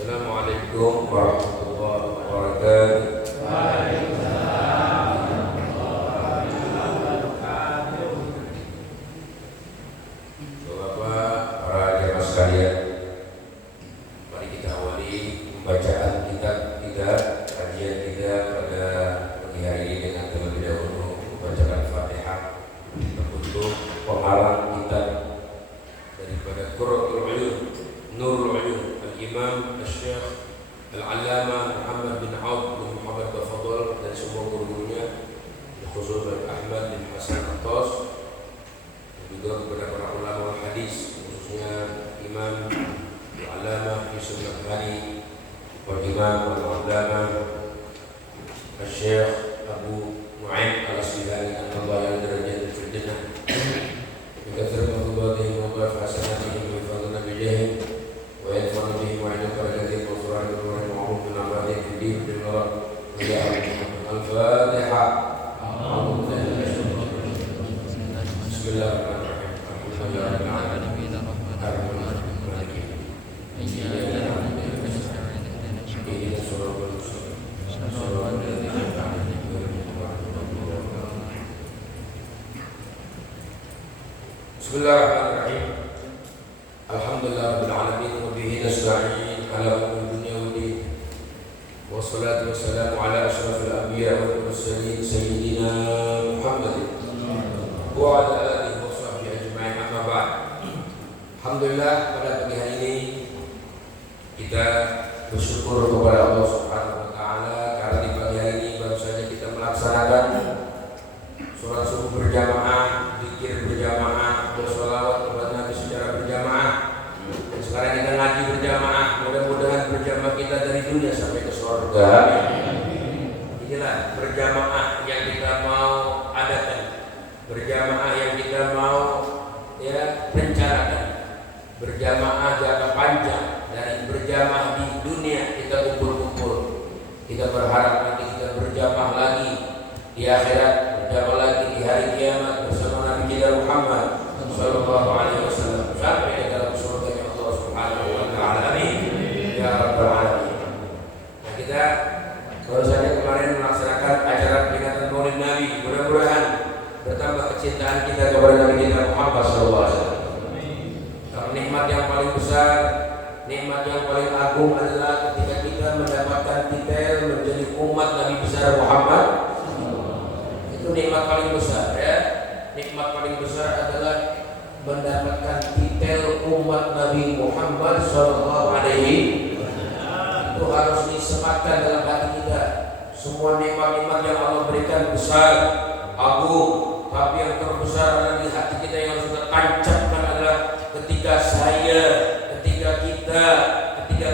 Assalamualaikum warahmatullahi wabarakatuh. Bapak, para jemaah sekalian, mari kita awali pembacaan kitab kita, kajian kita pada pagi hari ini dengan terlebih dahulu membacakan Fatihah untuk pengarang kitab daripada Qurratul Uyun, Nurul Uyun, Al-Imam Al-Syekh Al-Allamah Muhammad bin Auf bin Muhammad Tafadhol dan semua guru-gurunya, khususnya Ahmad bin Hasan Attas, dan juga kepada para ulama hadis, khususnya Imam Al-Allamah Yusuf Al-Ghani, Imam Al-Allamah Al-Syekh Abu Nu'aim Al-Asbihani, Allah yang derajat fil jannah. بكثرة مطلوباتهم وضعف حسناتهم ويفضلنا بجاههم وينفعنا بهم وعلى بركاتهم وسرعة نورهم وعروف من عبادهم في الدين بالنور ويا الفاتحة. بسم الله الرحمن الرحيم. الحمد لله رب العالمين الرحمن الرحيم مالك يوم الدين إياك نعبد وإياك نستعين اهدنا الصراط المستقيم صراط الذين أنعمت عليهم غير المغضوب عليهم. Bismillahirrahmanirrahim. Alhamdulillahirabbil alamin wa bihi nasta'in ala umuri dunya waddin. Wassalatu wassalamu ala asyrafil anbiya wal mursalin sayyidina Muhammadin wa ala alihi wa sahbihi ajma'in, amma ba'd. Alhamdulillah, pada pagi hari ini kita bersyukur kepada Allah Subhanahu wa taala karena di pagi hari ini baru saja kita melaksanakan sholat subuh berjamaah, zikir berjamaah, bersolawat kepada Nabi secara berjamaah, dan sekarang kita ngaji berjamaah. Mudah-mudahan berjamaah kita dari dunia sampai ke surga. Inilah berjamaah yang kita mau adakan, berjamaah yang kita mau rencanakan, berjamaah jangka panjang. Dari berjamaah di dunia kita kumpul-kumpul, kita berharap nanti kita berjamaah lagi di akhirat, berjamaah lagi di hari kiamat bersama Nabi kita Muhammad sallallahu alaihi wasallam sampai ke dalam surga Allah Subhanahu wa taala. Amin ya rabbal alamin. Nah, kita baru saja kemarin melaksanakan acara peringatan Maulid Nabi. Mudah-mudahan bertambah kecintaan kita kepada Nabi kita Muhammad sallallahu alaihi wasallam. Karena nikmat yang paling besar, nikmat yang paling agung adalah ketika kita mendapatkan titel menjadi umat Nabi besar Muhammad. Itu nikmat paling besar, ya. Nikmat paling besar adalah mendapatkan titel umat Nabi Muhammad sallallahu alaihi wasallam. Itu harus disematkan dalam hati kita. Semua nikmat-nikmat yang Allah berikan besar, agung, tapi yang terbesar adalah di hati kita yang harus kita tancapkan adalah ketika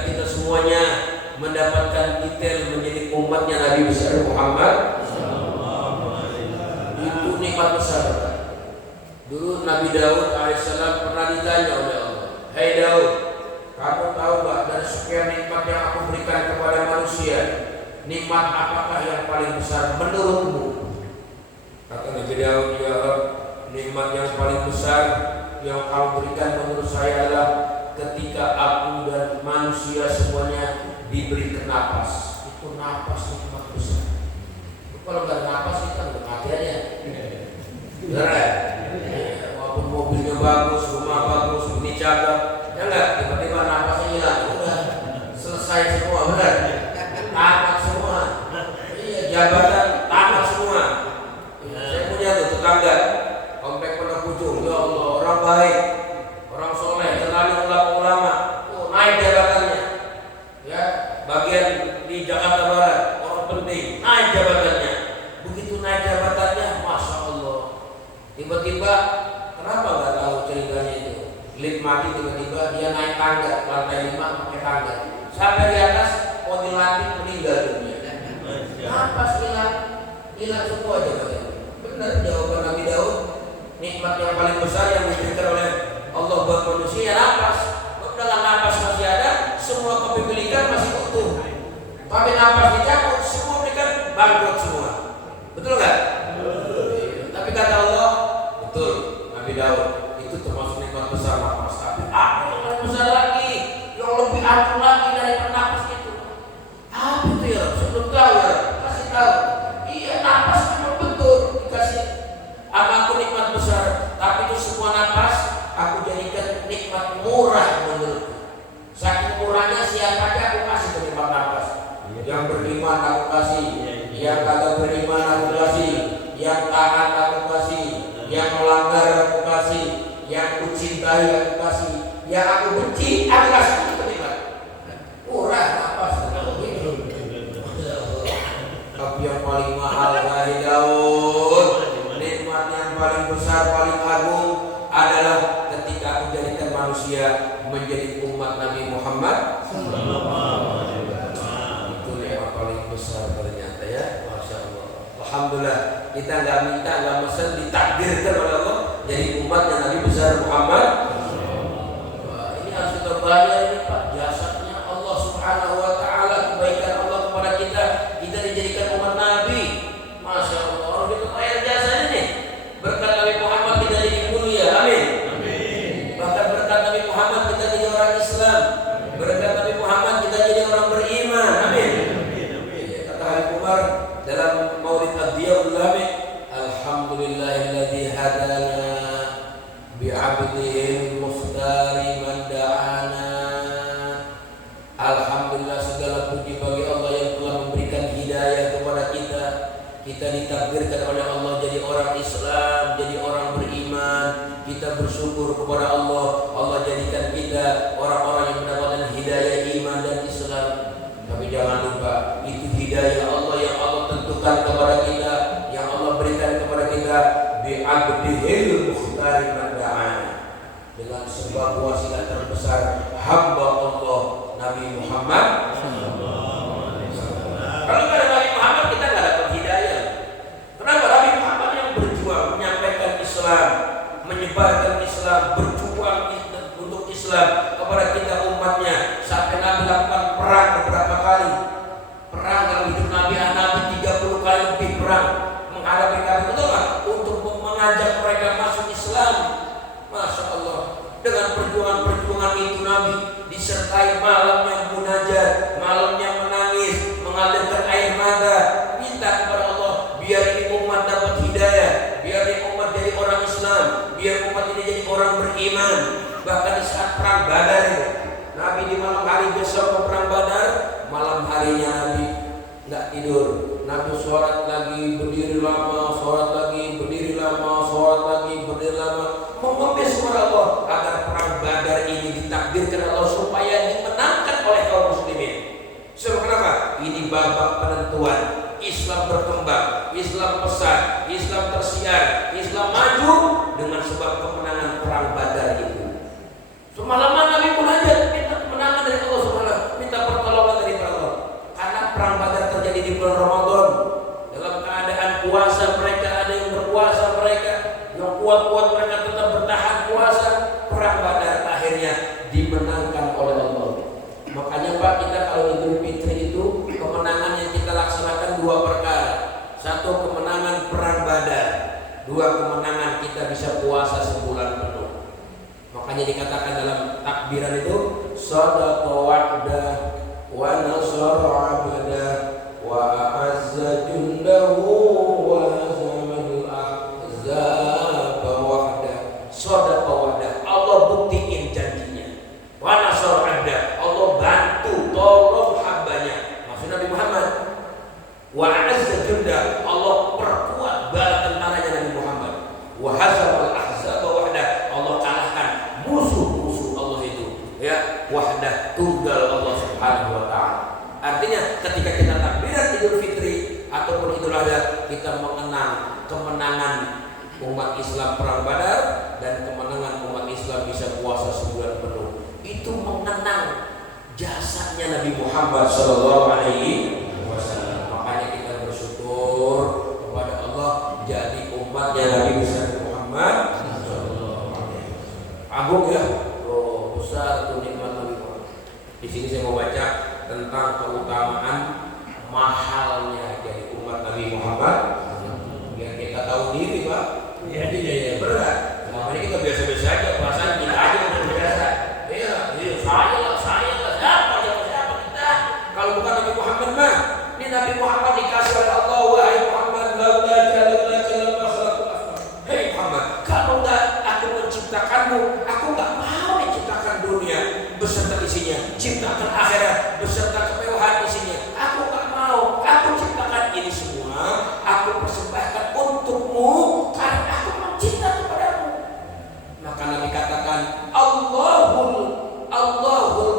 kita semuanya mendapatkan titel menjadi umatnya Nabi besar Muhammad. Itu nikmat besar. Dulu Nabi Daud alaihissalam pernah ditanya oleh Allah, "Hai Daud, kamu tahu gak dari sekian nikmat yang aku berikan kepada manusia, nikmat apakah yang paling besar menurutmu?" Kata Nabi Daud, "Ya Rabb, nikmat yang paling besar yang kau berikan menurut saya adalah ketika aku dan manusia semuanya diberi napas." Itu napas nikmat besar. Kalau nggak napas kita nggak mati aja. Benar ya? Walaupun mobilnya bagus, rumah bagus, ini cakep, ya nggak? Tiba-tiba napasnya hilang, udah selesai semua, benar? Tamat semua. Iya, jabatan tamat semua. Saya punya tuh tetangga, komplek Pondok Pucung. Ya Allah, orang baik, orang soleh, kenali ulama-ulama, naik jabatannya. Ya, bagian di Jakarta Barat, orang penting, naik jabatannya. Begitu naik jabatannya, masya Allah. Tiba-tiba, kenapa nggak tahu ceritanya itu? Lift mati, tiba-tiba dia naik tangga, lantai 5 pakai tangga. Sampai di atas, mobil latih meninggal dunia. Napas hilang semua jabatannya. Benar jawaban Nabi Daud. Nikmat yang paling besar yang diberikan oleh Allah buat manusia, napas. Dalam napas masih ada, semua kepemilikan masih utuh. Tapi napas dicabut, semua berikan bangkrut semua. Betul nggak? Tapi kata Allah, betul, Nabi Daud itu termasuk nikmat besar napas. Tapi yang lebih besar lagi, yang lebih aku lagi dari pernapas itu. Apa itu ya? Saya belum tahu ya. Kasih tahu. Iya, napas memang betul dikasih. Aku nikmat besar, tapi itu semua napas aku jadikan nikmat murah menurutku. Saking murahnya siapa aja aku kasih nikmat napas. Yang beriman aku kasih, yang kagak beriman aku kasih, yang taat aku kasih, yang melanggar aku kasih, yang ku cintai aku kasih, yang aku benci aku kasih. Itu nikmat murah napas. Tapi yang paling mahal dari Daud, nikmat yang paling besar, paling agung adalah ketika aku jadikan manusia menjadi umat Nabi Muhammad. Itu nikmat paling besar ternyata ya, masya Allah. Alhamdulillah, kita nggak minta, nggak mesen, ditakdirkan oleh Allah jadi umatnya Nabi besar Muhammad. Wah, ini harus kita bayar ini Pak, jasanya Allah Subhanahu Wa Taala, kebaikan Allah kepada kita. Kita dijadikan umat Nabi, masya Allah. Harus kita bayar jasanya nih. Berkat Nabi Muhammad kita jadi mulia, amin. Bahkan berkat Nabi Muhammad kita jadi orang Islam. Berkat Nabi Muhammad kita jadi orang beriman, amin. Kata Habib Umar dalam Maulid Ad-Diyahul Lami, alhamdulillahilladzi hadana bi'abdihil mukhtari man da'ana. Alhamdulillah, segala puji bagi Allah yang telah memberikan hidayah kepada kita. Kita ditakdirkan oleh Allah jadi orang Islam, jadi orang beriman. Kita bersyukur kepada Allah. Allah jadikan kita orang-orang yang mendapatkan hidayah iman dan Islam. Tapi jangan lupa, itu hidayah Allah yang Allah tentukan kepada kita, yang Allah berikan kepada kita bi'abdihil mukhtari man da'ana, dengan sebab wasilah terbesar hamba Allah Nabi Muhammad. Kalau nggak ada Nabi Muhammad kita nggak dapat hidayah. Kenapa? Nabi Muhammad yang berjuang menyampaikan Islam, menyebarkan Islam, berjuang untuk Islam kepada kita umatnya, sampai Nabi lakukan perang beberapa kali. Perang dalam hidup Nabi 30 kali lebih perang menghadapi kafir, betul nggak? Untuk mengajak mereka masuk Islam. Masya Allah, dengan perjuangan itu Nabi disertai malamnya munajat, malamnya menangis, mengalirkan air mata, minta kepada Allah biar ini umat dapat hidayah, biar ini umat jadi orang Islam, biar umat ini jadi orang beriman. Bahkan di saat perang Badar itu, Nabi di malam hari besok perang Badar, malam harinya Nabi nggak tidur. Nabi sholat lagi, berdiri lama, sholat lagi, berdiri lama, sholat lagi, berdiri lama, mengemis kepada Allah agar perang Badar ini ditakdirkan Allah supaya dimenangkan oleh kaum muslimin. Sebab kenapa? Ini babak penentuan. Islam berkembang, Islam pesat, Islam tersiar, Islam maju dengan sebab kemenangan perang Badar itu. Semalaman Nabi munajat, minta kemenangan dari Allah Subhanahu, minta pertolongan dari Allah. Karena perang Badar terjadi di bulan Ramadan, dalam keadaan puasa mereka, ada yang berpuasa mereka, yang kuat-kuat mereka tetap bertahan puasa. Perang Badar akhirnya dimenangkan oleh Allah. Makanya Pak, kita kalau Idul Fitri itu kemenangan yang kita laksanakan dua perkara. Satu, kemenangan perang Badar. Dua, kemenangan kita bisa puasa sebulan penuh. Makanya dikatakan dalam takbiran itu, sadaqa wa'da wa nasara 'abda wa a'azza jundahu wa hazamal ahzaba wahda. Sadaqa wa'da, Allah buktiin janjinya. Wa nasara 'abda, Allah bantu tolong hambanya, maksud Nabi Muhammad. Wa a'azza jundahu, Allah perkuat bala tentaranya Nabi Muhammad. Wa hazamal ahzaba wahda, Allah kalahkan musuh-musuh Allah itu, ya, wahdah, tunggal Allah Subhanahu wa Ta'ala. Artinya ketika kita takbiran Idul Fitri ataupun Idul Adha, kita mengenang kemenangan umat Islam perang Badar dan kemenangan umat Islam bisa puasa sebulan penuh. Itu mengenang jasanya Nabi Muhammad Sallallahu Alaihi Wasallam. Makanya kita bersyukur kepada Allah jadi umatnya Nabi besar Muhammad. Agung ya, oh, besar itu nikmat Nabi Muhammad. Di sini saya mau baca tentang keutamaan mahalnya jadi umat Nabi Muhammad. Biar kita tahu diri Pak. Iya berat. Makanya kita biasa-biasa aja, perasaan kita aja udah biasa. Iya, saya lah. ciptakan akhirat beserta kemewahan isinya. Aku gak mau, aku ciptakan ini semua, aku persembahkan untukmu karena aku mencipta kepadamu. Maka Nabi katakan, Allahul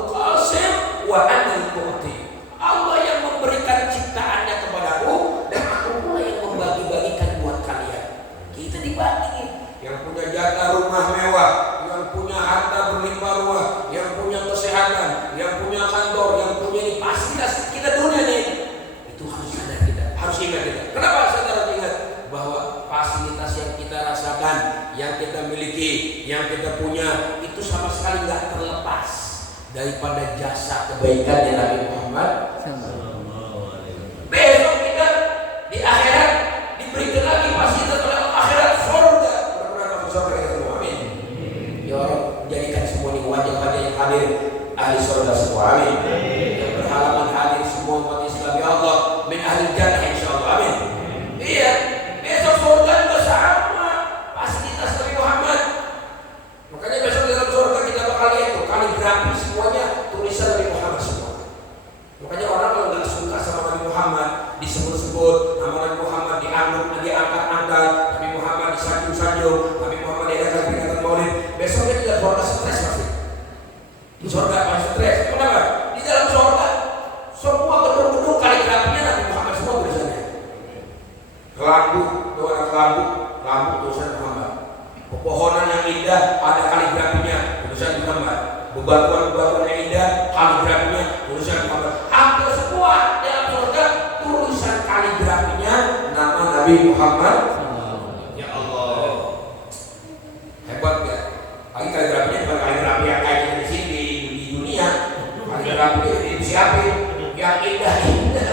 Qasim wa anil mu'ti. Allah yang memberikan ciptaannya kepadaku dan aku pula yang membagi-bagikan buat kalian. Kita dibagi. Yang punya jatah rumah mewah, yang punya harta berlimpah ruah, yang punya kesehatan, yang punya kantor, yang punya ini fasilitas kita dunia nih. Itu harus sadar kita, harus ingat kita. Kenapa saudara ingat bahwa fasilitas yang kita rasakan, yang kita miliki, yang kita punya itu sama sekali nggak terlepas daripada jasa kebaikan yang Nabi Muhammad. Besok kita di akhirat diberikan lagi fasilitas oleh akhirat surga. Amin. Ya Allah, jadikan semua ini wajah-wajah yang hadir ahli surga semua. Amin. Yang berhalaman hadir semua umat Islam ya Allah min ahli jannah insyaallah. Amin. Iya, besok surga juga sama fasilitas Nabi Muhammad. Makanya besok di dalam surga kita bakal lihat tuh kaligrafi semuanya tulisan Nabi Muhammad semua. Makanya orang kalau nggak suka sama Nabi Muhammad disebut-sebut nama Nabi Muhammad diangkat-angkat, Nabi Muhammad disanjung-sanjung, Nabi Muhammad diadakan peringatan Maulid, besoknya di dalam surga stres pasti. Di surga pasti stres. Kenapa? Di dalam surga semua gedung-gedung kaligrafinya Nabi Muhammad semua tulisannya. Kelambu, lambu tulisan Muhammad. Pepohonan yang indah ada kaligrafinya tulisan Muhammad. Bebatuan yang indah kaligrafinya tulisan Muhammad. Hampir semua dalam surga tulisan kaligrafinya nama Nabi Muhammad. Ya Allah, hebat ya. Lagi kaligrafinya bukan kaligrafi yang kayak di sini di dunia. Kaligrafi ini disiapin yang indah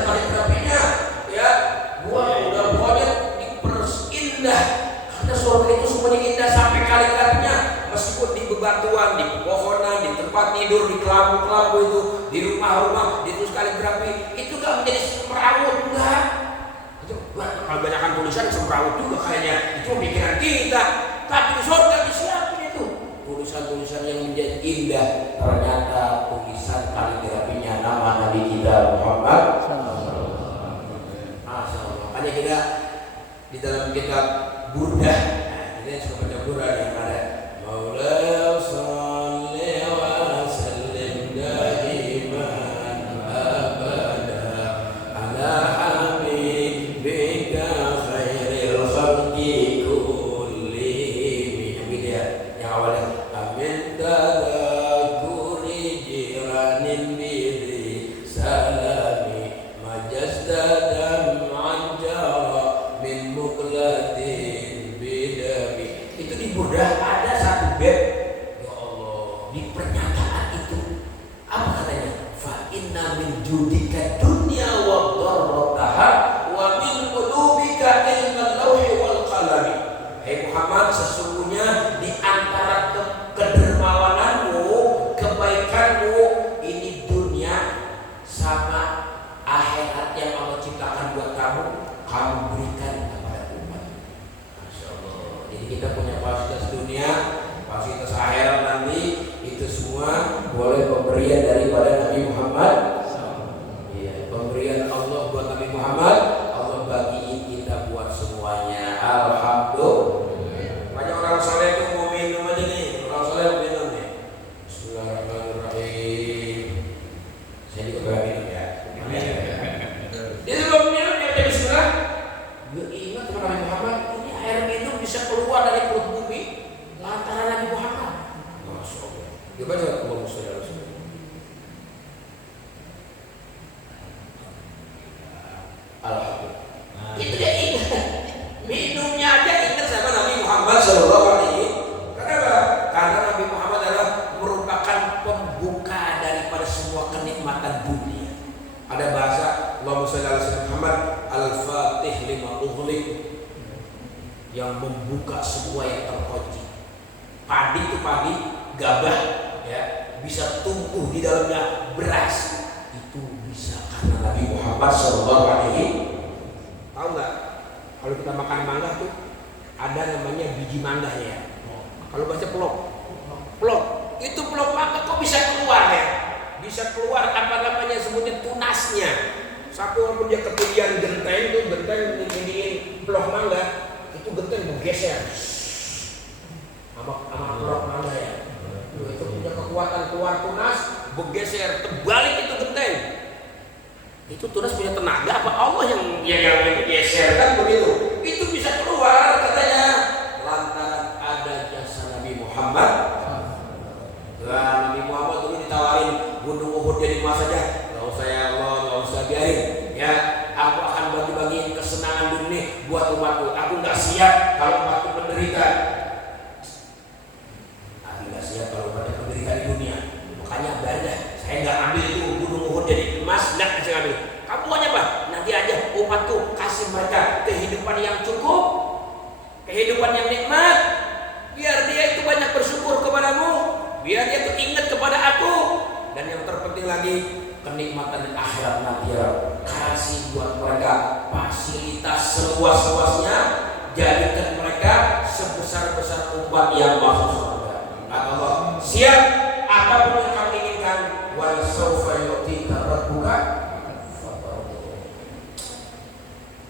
kaligrafinya. Ya, udah pokoknya diperindah. Karena surga itu semuanya indah sampai kaligrafinya. Meskipun di bebatuan, di pepohonan, di tempat tidur, di kelambu-kelambu itu, di rumah-rumah, di terus kaligrafi itu gak menjadi semrawut, enggak. Itu kalau banyakkan tulisan semrawut juga kayaknya. Itu pikiran kita. Tapi di surga disiapin itu tulisan-tulisan yang menjadi indah. Ternyata tulisan kaligrafinya nama Nabi kita Muhammad. Masya Allah. Makanya kita di dalam kitab Burdah, kita suka baca Burdah yang ada Maulaya salli wa sallim daiman abada ala habibika khairil khalqi kullihim. Gitu ya, yang awalnya amin tadakuri jiranin bidri salami majazdadan anjara min muklatin bidami. Itu di Burdah ada satu bab, ya Allah, di pernyataan itu apa katanya? Fa inna min judika dunya wa dharrataha wa min qulubika ilmal lauhi wal qalami. Hai Muhammad, sesungguhnya di antara kedermawananmu, kebaikanmu ini dunia sama akhirat yang Allah ciptakan buat kamu berikan kepada umat. Masya Allah. Jadi kita punya fasilitas dunia, fasilitas akhirat nanti itu semua boleh pemberian daripada Nabi Muhammad. Iya, pemberian Allah buat Nabi Muhammad, Allah bagiin kita buat semuanya. Alhamdulillah. Banyak orang soleh itu mau minum aja nih, orang soleh mau minum nih. Bismillahirrahmanirrahim. Saya juga pengen minum ya. Dia sebelum minum dia baca Bismillah. Dia ingat sama Nabi Muhammad, ini air minum bisa keluar dari perut bumi lantaran Nabi Muhammad. Masya Allah. Dia baca Allahumma sholli ala Rasulillah. Alhamdulillah. Itu dia ingat. Minumnya aja ingat sama Nabi Muhammad sallallahu alaihi. Kenapa? Karena Nabi Muhammad adalah merupakan pembuka daripada semua kenikmatan dunia. Ada bahasa Allahumma sholli ala Sayyidina Muhammad al-Fatih lima ughliq, yang membuka semua yang terkunci. Padi itu padi, gabah ya, bisa tumbuh di dalamnya beras. Itu bisa karena Nabi Muhammad sallallahu alaihi. Tahu nggak? Kalau kita makan mangga tuh ada namanya biji mangganya ya. Kalau baca pelok itu pelok mangga kok bisa keluar ya? bisa keluar apa namanya sebutnya tunasnya. Sapi walaupun dia ketinggian genteng tuh, genteng ini blok mangga, itu genteng bergeser sama blok mangga ya. Itu punya kekuatan keluar tunas, bergeser, terbalik itu genteng. Itu tunas punya tenaga apa Allah yang bergeser kan begitu? Itu bisa keluar katanya lantaran ada jasa Nabi Muhammad. Nabi Muhammad dulu ditawarin gunung Uhud jadi emas saja. Gak usah ya Allah, gak usah biarin. Ya, aku akan bagi-bagiin kesenangan dunia buat umatku. Aku nggak siap kalau umatku menderita. Aku nggak siap kalau umatku menderita di dunia. Makanya beda. Saya nggak ambil itu gunung Uhud jadi emas, nggak saya ambil. Kamu maunya apa? Nanti aja umatku kasih mereka kehidupan yang cukup, kehidupan yang nikmat. Biar dia itu banyak bersyukur kepadamu, biar dia itu ingat kepada aku. Dan yang terpenting lagi, kenikmatan akhirat nanti ya, kasih buat mereka fasilitas seluas-luasnya, jadikan mereka sebesar-besar umat yang masuk surga. Kata Allah, siap apapun yang kamu inginkan, wal saufa yu'tika rabbuka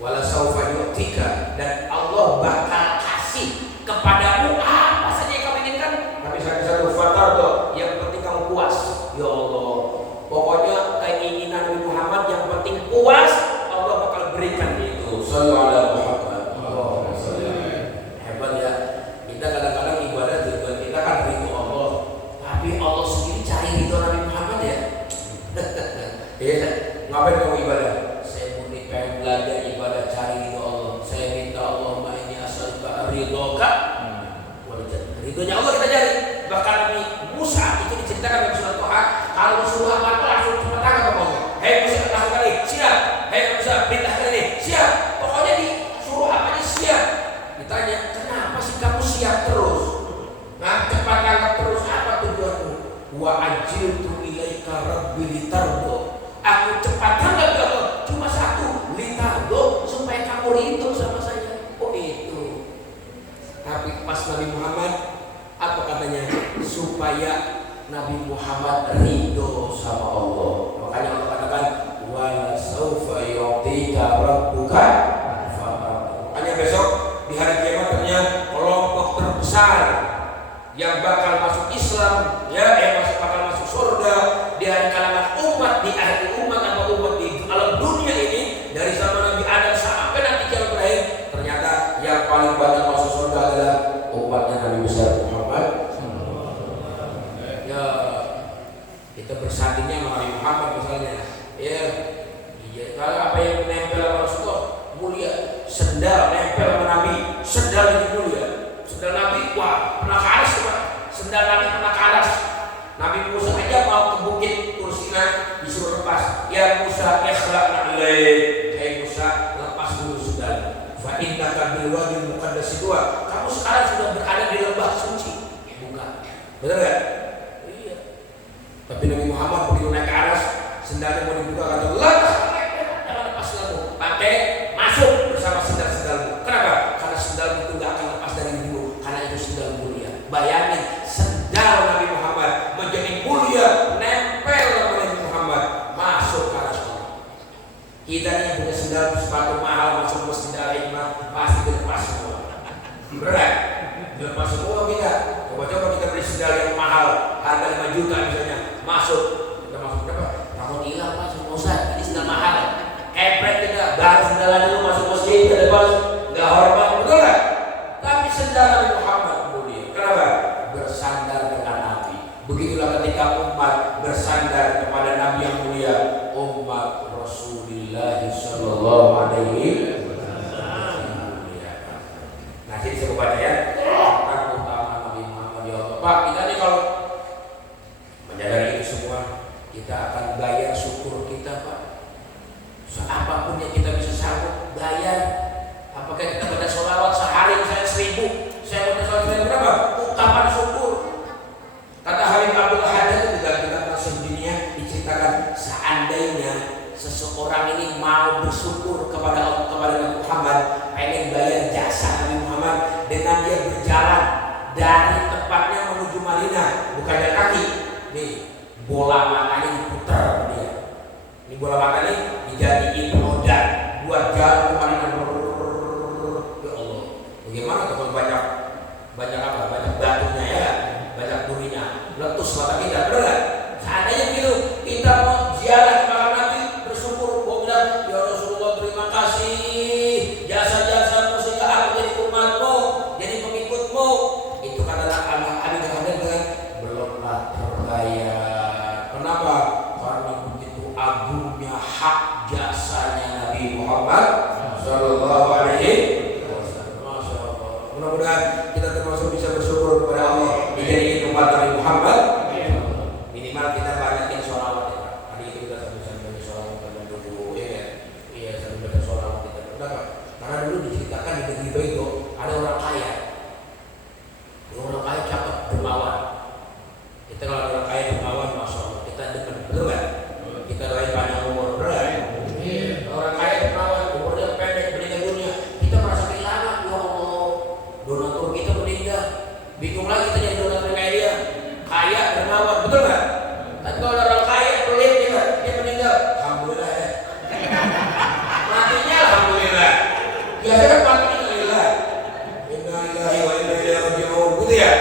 wal saufa yu'tika, dan Allah bakal kasih kepadamu apa saja yang kamu inginkan. Tapi satu fatar tuh, yang penting kamu puas. Ya Allah, pokoknya keinginan Nabi Muhammad yang penting puas, Allah bakal berikan itu. Sallallahu alaihi wasallam. Hebat ya. Kita kadang-kadang ibadah tujuan kita kan ridho Allah, tapi Allah sendiri cari ridho Nabi Muhammad ya. Iya, ngapain kamu ibadah? Saya murni pengen belajar ibadah, cari ridho Allah. Saya minta Allah ini asal ridhoka. Ridhonya Allah kita cari. Bahkan Nabi Musa itu diceritakan dalam surat Toha, kalau suruh apa langsung cepat tangan sama Allah. Hei Musa, lakukan ini, siap. Hei Musa, perintahkan ini, siap. Pokoknya disuruh apa aja siap. Ditanya, kenapa sih kamu siap terus? Nah, cepat tangan terus, apa tujuanmu? Wa ajiltu ilaika rabbi litardo. Aku cepat tangan ya Allah, cuma satu, litardo, supaya kamu ridho sama saya. Oh itu. Tapi pas Nabi Muhammad, apa katanya? Supaya Nabi Muhammad ridho sama Allah. Makanya Allah katakan wala saufa yu'tika rabbuka fatarda. Makanya besok di hari kiamat katanya kelompok terbesar yang bakal masuk Islam, ya, bakal masuk surga di hari kalangan umat, di akhir umat atau umat di alam dunia ini, dari zaman Nabi Adam sampai nanti kiamat terakhir, ternyata yang paling banyak masuk surga adalah umatnya Nabi besar Muhammad. Ya, kita bersandingnya sama Nabi Muhammad misalnya. Ya, iya. Kalau apa yang menempel sama Rasulullah mulia, sendal nempel sama Nabi, sendal itu mulia. Sendal Nabi, wah, pernah ke aras Pak. Sendal Nabi pernah ke aras. Nabi Musa aja mau ke bukit Tursina disuruh lepas. Ya Musa, ikhla'na ilaik. Hei Musa, lepas dulu sendal. Fa innaka bil wadil muqaddas dua. Kamu sekarang sudah berada di lembah suci. Bukan. Betul enggak? Iya. Tapi Nabi Muhammad begitu naik ke aras, sendalnya mau dibuka, kata jangan lepas sendalmu. Pakai masuk bersama sendal-sendalmu. Kenapa? Karena sendalmu itu enggak akan lepas dari dulu. Karena itu sendal mulia. Bayangin sendal Nabi Muhammad menjadi mulia, nempel sama Nabi Muhammad, masuk ke aras Allah. Kita nih punya sendal sepatu mahal masuk masjid Al-Hikmah pasti dilepas semua. Berat, dilepas semua kita. Coba-coba kita beli sendal yang mahal, harga 5 juta misalnya, masuk. Kita masuk berapa? Takut hilang Pak, Ustaz, ini sendal mahal. Kepret kita, baru sendalan dulu masuk masjid, kita lepas, nggak hormat, betul nggak? Tapi sendal Nabi Muhammad mulia. Kenapa? Bersandar dengan Nabi. Begitulah ketika umat bersandar kepada Nabi yang mulia, umat Rasulullah Sallallahu Alaihi Wasallam. Nah, jadi saya baca ya. Pak, kita nih kalau menyadari itu semua, kita akan bayar syukur kita, Pak. Apapun yang kita bisa sanggup bayar. Apakah kita baca sholawat sehari misalnya 1000, saya baca sholawat berapa? Ungkapan syukur. Kata Habib Abdul Haddad itu juga kita masuk dunia diceritakan, seandainya seseorang ini mau bersyukur kepada Nabi Muhammad, pengen bayar jasa Nabi Muhammad dengan dia berjalan dari tempatnya menuju Madinah, bukan jalan kaki. Nih, bola matanya Ini bola mata nih dijadiin roda buat jalan kemana. Ya Allah, bagaimana kalau banyak apa? Banyak batunya ya, banyak durinya, letus mata kita, benar nggak? Seandainya gitu, kita mau ziarah ke makam Nabi, bersyukur, mau bilang, ya Rasulullah terima kasih, jasa-jasamu sehingga aku jadi umatmu, jadi pengikutmu. Itu katalah anak dengan belumlah terbayar. Kenapa? Karena begitu agungnya hak jasanya Nabi Muhammad Sallallahu Alaihi Wasallam. Masya Allah. Mudah-mudahan kita termasuk bisa bersyukur kepada Allah dijadikan umat Nabi Muhammad. Minimal kita banyakin sholawat ya. Hari itu kita sambil sholawat dulu ya. Iya sambil sholawat kita. Kenapa? Karena dulu diceritakan di negeri itu ada orang kaya. Orang kaya cakep dermawan. Kita kalau orang kaya dermawan, masya Allah kita depan, betul kan? Kita doain panjang umur, betul. Orang kaya dermawan, umurnya pendek, meninggal dunia, kita merasa kehilangan. Ya Allah, donatur kita meninggal, bingung lagi kita jadi donatur kayak dia. Kaya dermawan, betul kan? Tapi kalau orang kaya pelit dia meninggal, alhamdulillah ya. Matinya alhamdulillah. Biasanya kan mati alhamdulillah. Inna lillahi wa inna ilaihi raji'un, gitu ya.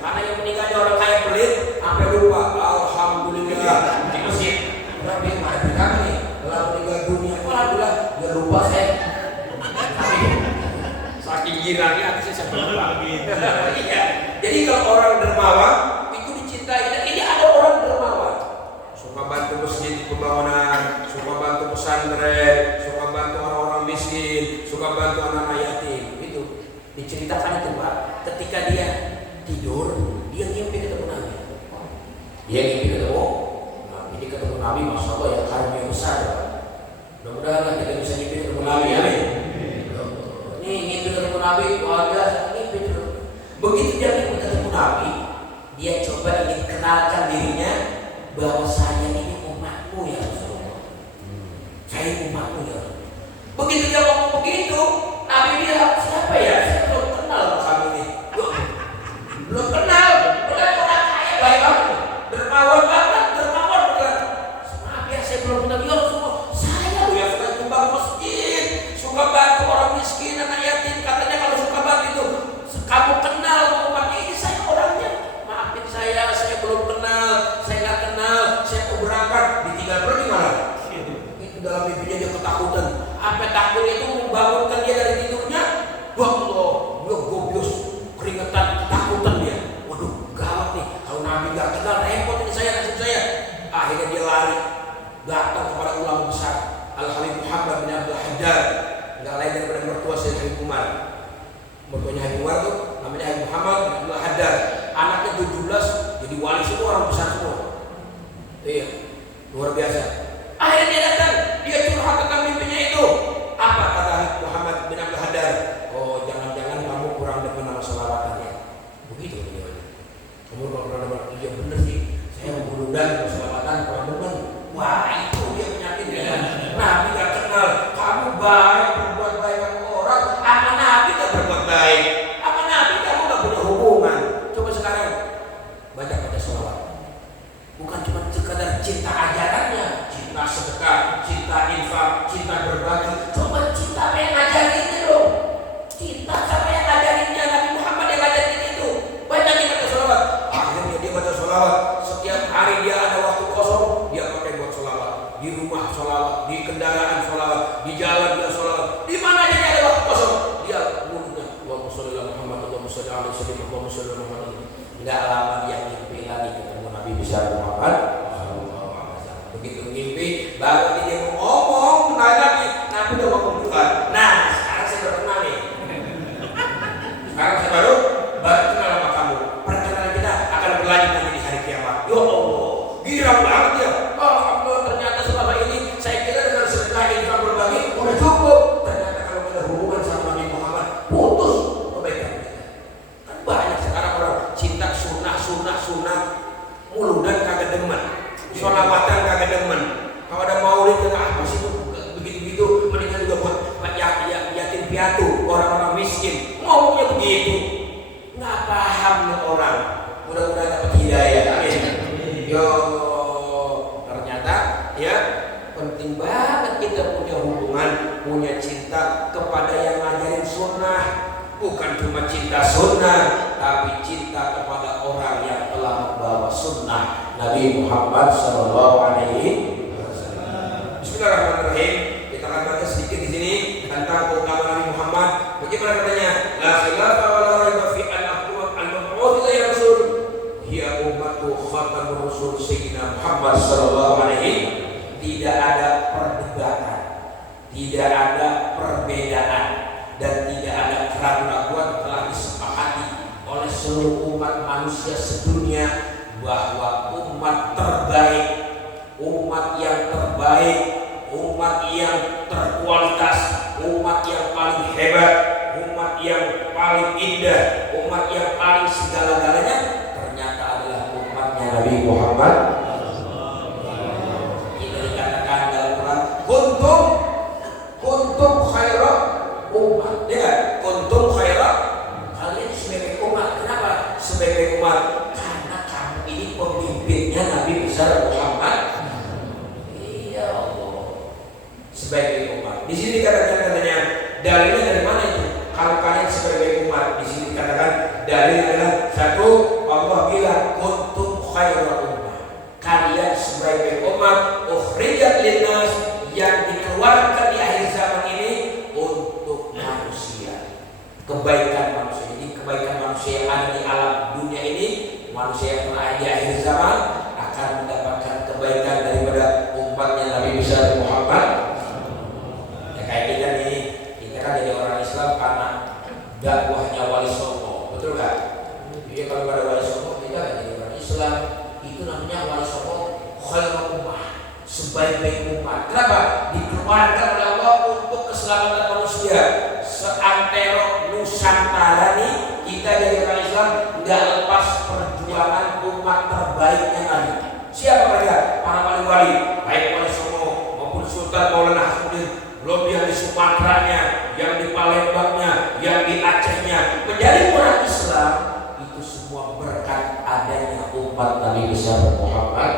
Karena yang meninggalnya orang kaya pelit, sampai lupa alhamdulillah di masjid. Orang dia ada berkata nih, telah meninggal dunia, alhamdulillah, dia lupa saya. Saking girangnya aku saya lupa. Iya. Jadi kalau orang dermawan itu dicintai. Dan ini ada orang dermawan, suka bantu masjid di pembangunan, suka bantu pesantren, suka bantu orang-orang miskin, suka bantu anak yatim. Itu diceritakan itu Pak, ketika dia tidur, dia ngimpi ketemu Nabi. Dia ngimpi ketemu Nabi. Ini ketemu Nabi, masya Allah ya, karunia besar. Mudah-mudahan kita bisa ngimpi ketemu Nabi. Amin. Ini ngimpi ketemu Nabi, luar biasa ngimpi terus. Begitu dia ngimpi ketemu Nabi, dia coba ingin kenalkan dirinya bahwa saya ini umatmu ya Rasulullah. Saya umatmu ya Rasulullah. Begitu dia ngomong begitu, Nabi bilang, siapa ya? Saya belum kenal kamu ini. Belum kenal, udah orang kaya baik banget, dermawan banget, dermawan bukan. Maaf ya, saya belum kenal ya Rasulullah. Saya ya suka nyumbang masjid, suka bantu orang miskin, anak yatim. Katanya kalau suka bantu itu, kamu kenal umat ini, saya orangnya. Maafin saya belum kenal, saya nggak kenal, saya mau berangkat, ditinggal pergi malah. Itu dalam mimpinya dia ketakutan. Apa takut itu membangunkan dia dari tidurnya? Wah Allah, dia gobios, keringetan, ketakutan dia. Waduh, gawat nih. Kalau Nabi nggak kenal, repot ini saya, nasib saya. Akhirnya dia lari, datang kepada ulama besar Al-Habib Muhammad bin Abdul Haddad, nggak lain daripada mertua Sayyid Habib Umar. Mertuanya Habib Umar tuh namanya Habib Muhammad bin Abdul Haddad. Anaknya 17 jadi wali semua, orang besar semua. Iya, luar biasa. Akhirnya dia datang, dia curhat tentang mimpinya itu. Apa kata Habib Muhammad bin Abdul Haddad? Oh, jangan-jangan kamu kurang demen sama sholawatan ya. Begitu dia. Kamu kurang demen? Iya bener sih. Saya mau dan sholawatan kurang demen. Wah, itu dia penyakitnya. Nabi gak kenal. Kamu baik, berbuat baik sama orang. Sama Nabi gak berbuat baik. Sama Nabi kamu gak punya hubungan. Coba sekarang baca sholawat. Bukan cuma sekadar cinta ajarannya, cinta sedekah, cinta infak, cinta berbagi. Coba cinta apa yang ngajarinnya dong. Cinta sama yang ngajarinnya, Nabi Muhammad yang ngajarin itu. Banyak yang baca sholawat. Akhirnya dia baca sholawat. Setiap hari dia ada waktu kosong, dia pakai buat sholawat. Di rumah sholawat, di kendaraan sholawat, di jalan dia sholawat. Di mana aja dia ada waktu kosong, dia mulutnya Allahumma sholli ala Muhammad, Allahumma sholli ala Sayyidina Muhammad, Allahumma sholli ala Muhammad. Enggak lama dia ngimpi lagi ketemu Nabi besar Muhammad. Begitu ngimpi, baru dia mau ngomong, nanya Nabi udah ngomong bukan. Nah, sekarang saya baru kenal nih. Sekarang saya baru kenal sama kamu. Perkenalan kita akan berlanjut nanti di hari kiamat. Ya Allah, girang banget ya. Alhamdulillah, ternyata selama ini saya kira dengan sedekah infak berbagi udah cukup. Ternyata kalau ada hubungan sama Nabi Muhammad, putus kebaikan kita. Kan banyak sekarang orang cinta sunnah, muludan kagak demen, sholawatan kagak demen. Kalau ada maulid dengan apa sih itu begitu-begitu, mendingan juga buat yatim piatu, orang-orang miskin. Ngomongnya begitu, nggak paham nih orang. Mudah-mudahan dapat hidayah. Amin. Yo, ternyata ya penting banget kita punya hubungan, punya cinta kepada yang ngajarin sunnah. Bukan cuma cinta sunnah, tapi cinta kepada orang yang telah membawa sunnah Nabi Muhammad SAW. Bismillahirrahmanirrahim. Kita akan baca sedikit di sini tentang keutamaan Nabi Muhammad. Bagaimana katanya? La khilafa wa la raiba fi al-mab'uts ila rasul hiya ummatu khatamur rasul sayyidina Muhammad SAW. Tidak ada perdebatan, tidak ada perbedaan, dan tidak ada keraguan-keraguan telah disepakati oleh seluruh umat manusia sedunia bahwa umat terbaik, umat yang terbaik, umat yang terkualitas, umat yang paling hebat, umat yang paling indah, umat yang paling segala-galanya ternyata adalah umatnya Nabi Muhammad. Kita dikatakan dalam Quran kuntum khairat umat, ya, kuntum khairat, kalian sebagai umat. Kenapa sebagai umat? Karena kamu ini pemimpinnya Nabi besar Muhammad. Iya Allah, sebagai umat. Di sini dikatakan katanya dalilnya dari mana itu? Kalau kalian sebagai umat, di sini dikatakan dalilnya adalah satu, Allah bilang kuntum khairat umat, kalian sebagai umat ukhrijat linnas, yang dikeluarkan di akhir zaman ini untuk manusia, kebaikan manusia. Jadi kebaikan manusia yang ada di alam dunia ini, manusia yang telah di akhir zaman akan mendapatkan kebaikan daripada umatnya Nabi besar Muhammad. Ya kayak kita nih, kita kan jadi orang Islam karena dakwahnya Wali Songo, betul nggak? Jadi kalau nggak ada Wali Songo kita nggak jadi orang Islam. Itu namanya Wali Songo khairul ummah, sebaik-baik umat. Kenapa? Dikeluarkan oleh Allah untuk keselamatan manusia. Seantero Nusantara nih, kita jadi orang Islam nggak lepas perjuangan umat terbaiknya Nabi. Siapa mereka? Para wali-wali, baik Wali Songo maupun Sultan Maulana Hasanuddin, belum yang di Sumateranya, yang di Palembangnya, yang di Acehnya, menjadi orang Islam. Itu semua berkat adanya umat Nabi besar Muhammad.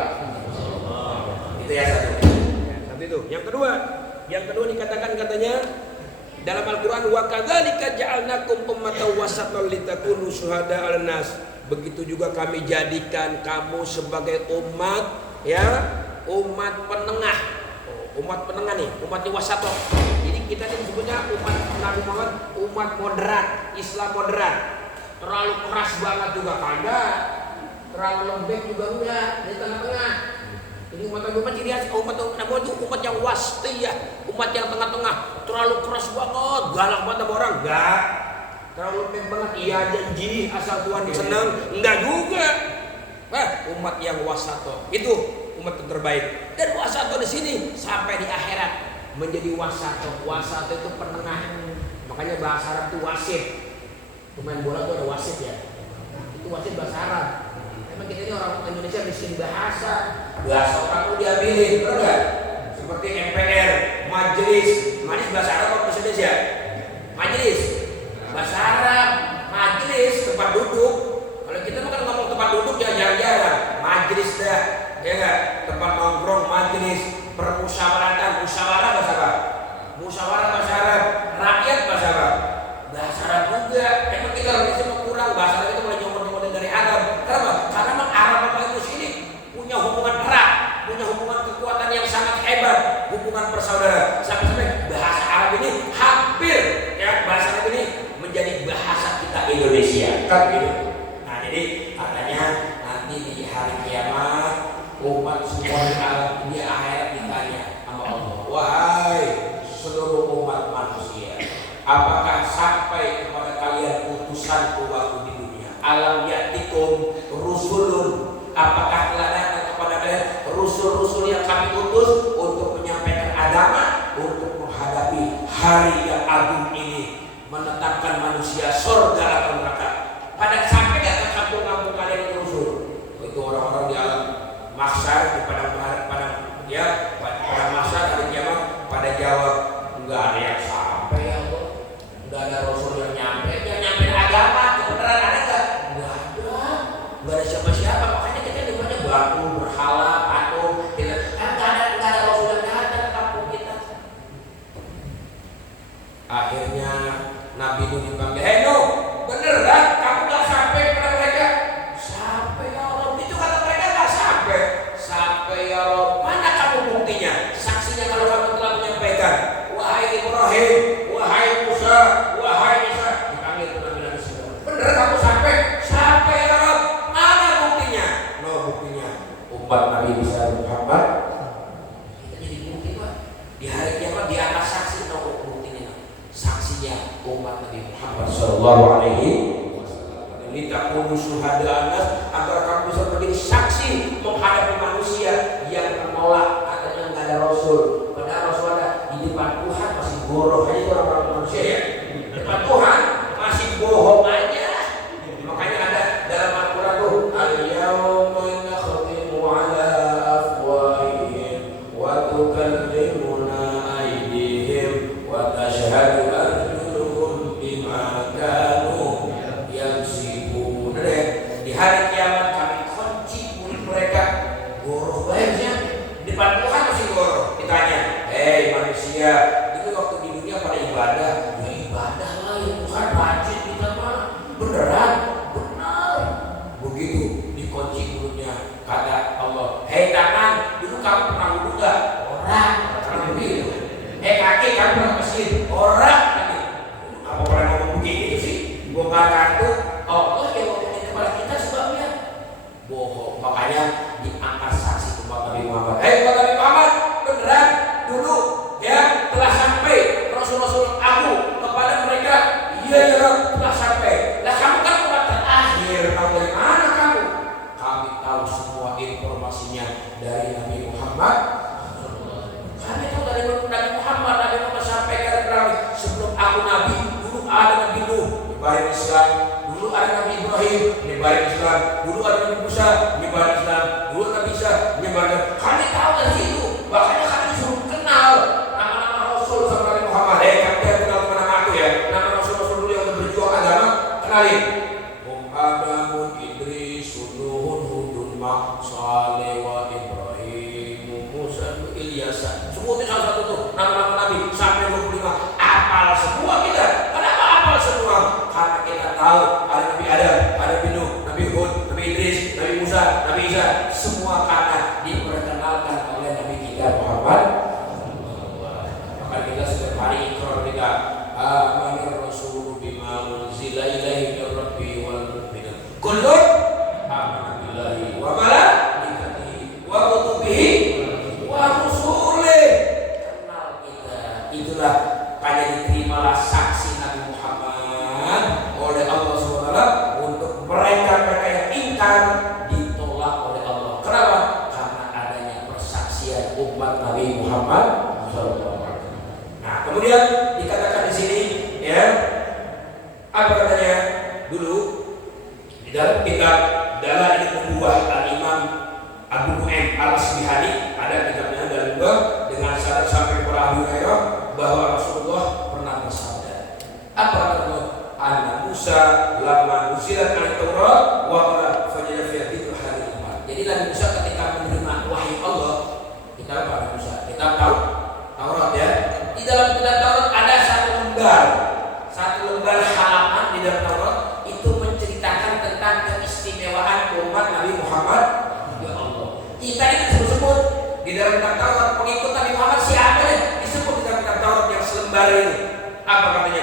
Itu ya satu. Itu. Yang kedua dikatakan katanya dalam Al-Qur'an, wa kadzalika ja'alnakum ummatan wasatan litakunu syuhada 'alan nas. Begitu juga kami jadikan kamu sebagai umat, ya, umat penengah. Umat penengah nih, umat wasato. Jadi kita ini disebutnya umat Nabi Muhammad, umat moderat, Islam moderat. Terlalu keras banget juga kagak, terlalu lembek juga enggak, di tengah-tengah. Jadi umat Nabi Muhammad jadi umat Nabi itu umat yang wasatiyah, umat yang tengah-tengah. Terlalu keras banget, galak banget sama orang, enggak. Terlalu lembek banget, iya janji asal Tuhan senang, enggak juga. Umat yang wasato itu umat terbaik. Dan wasato di sini sampai di akhirat menjadi wasato. Wasato itu penengah. Makanya bahasa Arab itu wasit. Pemain bola itu ada wasit ya. Itu wasit bahasa Arab. Emang kita ini orang Indonesia miskin bahasa. Bahasa orang itu diambilin, benar nggak? Seperti MPR, majelis bahasa Arab apa bahasa Indonesia? Majelis bahasa Arab, majelis tempat duduk. Kalau kita kan ngomong tempat duduk ya jarang-jarang. Majelis dah, ya nggak? Tempat nongkrong, majelis, permusyawaratan, musyawarah bahasa apa? Musyawarah bahasa Arab, rakyat bahasa apa? Bahasa Arab juga. Emang kita Indonesia kurang bahasa Arab itu mulai nyomot-nyomot dari Arab. Kenapa? Karena memang Arab apa itu sini punya hubungan erat, punya hubungan kekuatan yang sangat hebat, hubungan persaudaraan. Sampai-sampai bahasa Arab ini hampir, ya, bahasa Arab ini menjadi bahasa kita Indonesia. Kan gitu. Nah jadi katanya nanti di hari kiamat umat semua di alam dunia akhirat ditanya sama Allah, wahai seluruh umat manusia, apakah sampai kepada kalian utusanku waktu di dunia? Alam ya'tikum rusulun, apakah telah datang kepada kalian rusul-rusul yang kami utus untuk menyampaikan agama, untuk menghadapi hari yang agung ini, menetapkan manusia surga atau neraka? Pada sampai gak ke kampung-kampung kalian itu rusul? Itu orang-orang di alam mahsyar, di padang ya, pada mahsyar hari kiamat pada jawab, enggak ada yang sampai ya Allah, enggak ada rasul yang nyampe agama kebenaran ada enggak? Enggak ada siapa-siapa. Makanya kita dimana batu berhala patung, kita kan enggak ada rasul yang datang Sallallahu Alaihi Wasallam. Litakunu syuhada anas, agar kamu bisa menjadi saksi menghadapi manusia yang menolak katanya nggak ada Rasul. Padahal Rasul ada di depan Tuhan masih bohong aja orang-orang manusia ya. Di depan Tuhan masih bohong aja. Makanya ada dalam Al-Quran tuh al-yawma nakhtimu ala afwahihim wa tukallimuna aydihim wa tashhadu arjuluhum bima kanu yaksibun. Di hari kiamat kami kunci mulut mereka. Goroh banyak di depan Tuhan masih goroh. Ditanya, hei manusia, itu waktu di dunia pada ibadah, ya ibadah lah ya Tuhan, rajin kita mah beneran. Begitu dikunci mulutnya, kata Allah, hei tangan, dulu kamu pernah wudhu gak? Orang, karena begitu. Hei kaki, kamu pernah masjid? Orang, apa pernah ngomong begitu sih? Bongkar kartu, Allah yang ngomongin kepada kita sebabnya bohong. Makanya diangkat saksi umat Nabi Muhammad. Hei umat Nabi Muhammad, beneran dulu ya telah sampai Rasul-Rasul aku kepada mereka. Iya ya Rob, telah sampai. Lah kamu kan umat terakhir, tahu dari mana kamu? Kami tahu semua informasinya dari Nabi Muhammad. Kami tahu dari Nabi Muhammad. Nabi Muhammad sampaikan kepada sebelum aku Nabi, dulu ada Nabi Nuh, nyebarin Islam. Dulu ada Nabi Ibrahim, nyebarin Islam. Dulu ada Nabi Musa, nyebarin Islam. Dulu Nabi Isa, nyebarin. Kami tahu dari situ. Makanya kami disuruh kenal nama-nama Rasul sama Nabi Muhammad. Kami kenal nama aku ya. Nama Rasul-Rasul dulu yang berjuang agama, kenalin. Adamun, Idris, Nuhun, Hudun, Mak, Saleh, wa Ibrahim, Musa, Ilyasa. Sebutin salah satu tuh nama-nama Nabi sampai 25. Apal semua kita. Kenapa apal semua? Karena kita tahu ada Nabi Adam, ada Nabi Nuh, Nabi Hud, Nabi Idris, Nabi Musa, Nabi Isa. Semua karena diperkenalkan oleh Nabi kita Muhammad. Maka kita setiap hari ikrar kita amanir Rasul bima unzila ilaihi min rabbi wal mu'minun kullun amana billahi wa malaikatihi wa kutubihi wa rusulihi. Kenal kita, itulah pada diterimalah saksi Nabi Muhammad oleh Allah SWT untuk mereka-mereka yang ingkar ditolak oleh Allah. Kenapa? Karena adanya persaksian umat Nabi Muhammad SAW. Nah, kemudian dikatakan di sini ya, apa katanya dulu di dalam kitab Dalail Nubuwah Al-Imam Abu Nu'aim Al-Asbihani, ada kitabnya dalam buah dengan syarat sampai kepada Abu Hurairah bahwa Rasulullah pernah bersabda, apa kata Anna Musa lama nusilat al-Taurat wa qala fajada fi dzikr hadhihi umat. Jadi Nabi Musa ketika menerima wahyu Allah, kita apa Nabi Musa? Kita tahu Taurat ya. Di dalam kitab Taurat ada satu lembar halaman di dalam Taurat itu menceritakan tentang keistimewaan umat Nabi Muhammad. Ya Allah, kita ini disebut di dalam kitab Taurat pengikut Nabi Muhammad siapa nih? Disebut di dalam kitab Taurat yang selembar ini. Apa katanya